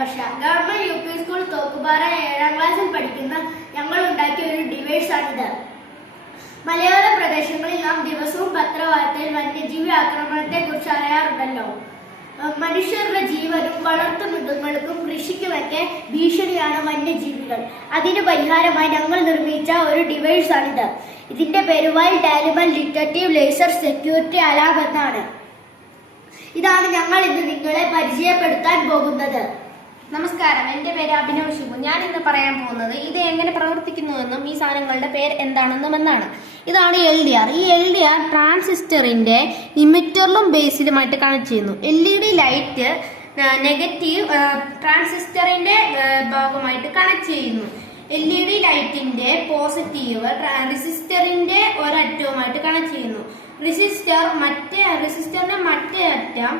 വർഷ. Government U P school Thokkupara 7ാം ക്ലാസ്സിൽ പഠിക്കുന്ന ഞങ്ങൾ ഉണ്ടാക്കിയ ഒരു ഡിവൈസാണിത്. മലയോര പ്രദേശങ്ങളിൽ നാം ദിവസവും പത്രവാർത്തയിൽ വന്യജീവി ആക്രമണത്തെ കുറിച്ച് അറിയാറുണ്ടല്ലോ. മനുഷ്യരുടെ ജീവനും വളർത്തുമൃഗങ്ങൾക്കും കൃഷിക്കുമൊക്കെ ഭീഷണിയാണ് വന്യജീവികൾ. അതിന് പരിഹാരമായി ഞങ്ങൾ നിർമ്മിച്ച ഒരു ഡിവൈസാണിത്. ഇതിന്റെ പേര് wild animal detective laser security alarm എന്നാണ്. ഇതാണ് ഞങ്ങൾ ഇന്ന് നിങ്ങളെ പരിചയപ്പെടുത്താൻ പോകുന്നത്. നമസ്കാരം, എന്റെ പേര് അഭിനവ് ശുഭു. ഞാൻ ഇന്ന് പറയാൻ പോകുന്നത് ഇത് എങ്ങനെ പ്രവർത്തിക്കുന്നുവെന്നും ഈ സാധനങ്ങളുടെ പേര് എന്താണെന്നും എന്നാണ്. ഇതാണ് LDR. ഈ LDR ട്രാൻസിസ്റ്ററിന്റെ ഇമിറ്ററിലും ബേസിലുമായിട്ട് കണക്ട് ചെയ്യുന്നു. LED ലൈറ്റ് നെഗറ്റീവ് ട്രാൻസിസ്റ്ററിന്റെ ഭാഗമായിട്ട് കണക്ട് ചെയ്യുന്നു. LED ലൈറ്റിന്റെ പോസിറ്റീവ് റെസിസ്റ്ററിന്റെ ഒരറ്റവുമായിട്ട് കണക്ട് ചെയ്യുന്നു. റെസിസ്റ്ററിന്റെ മറ്റേ അറ്റം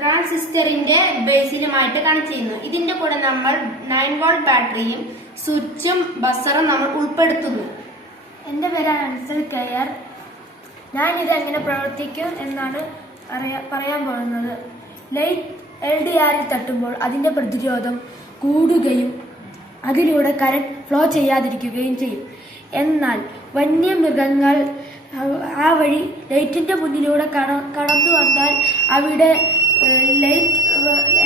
ട്രാൻസിസ്റ്ററിന്റെ ബേസിലുമായിട്ട് കണക്ട് ചെയ്യുന്നു. ഇതിന്റെ കൂടെ നമ്മൾ 9 വോൾട്ട് ബാറ്ററിയും സ്വിച്ചും ബസറും നമ്മൾ ഉൾപ്പെടുത്തുന്നു. എൻ്റെ പേര് അൻസൽ കയർ. ഞാൻ ഇത് എങ്ങനെ പ്രവർത്തിക്കും എന്നാണ് പറയാൻ പോകുന്നത്. ലൈറ്റ് LDRൽ തട്ടുമ്പോൾ അതിൻ്റെ പ്രതിരോധം കൂടുകയും അതിലൂടെ കറന്റ് ഫ്ലോ ചെയ്യാതിരിക്കുകയും ചെയ്യും. എന്നാൽ വന്യമൃഗങ്ങൾ ആ വഴി ലൈറ്റിന്റെ മുന്നിലൂടെ കടന്നു വന്നാൽ അവിടെ ലൈറ്റ്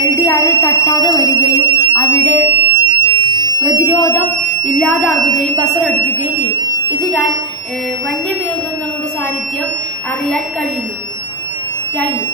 LDRൽ തട്ടാതെ വരികയും അവിടെ പ്രതിരോധം ഇല്ലാതാകുകയും ബസറടിക്കുകയും ചെയ്യും. ഇതിനാൽ വന്യമൃഗങ്ങളുടെ സാന്നിധ്യം അറിയാൻ കഴിയുന്നു. Thank you.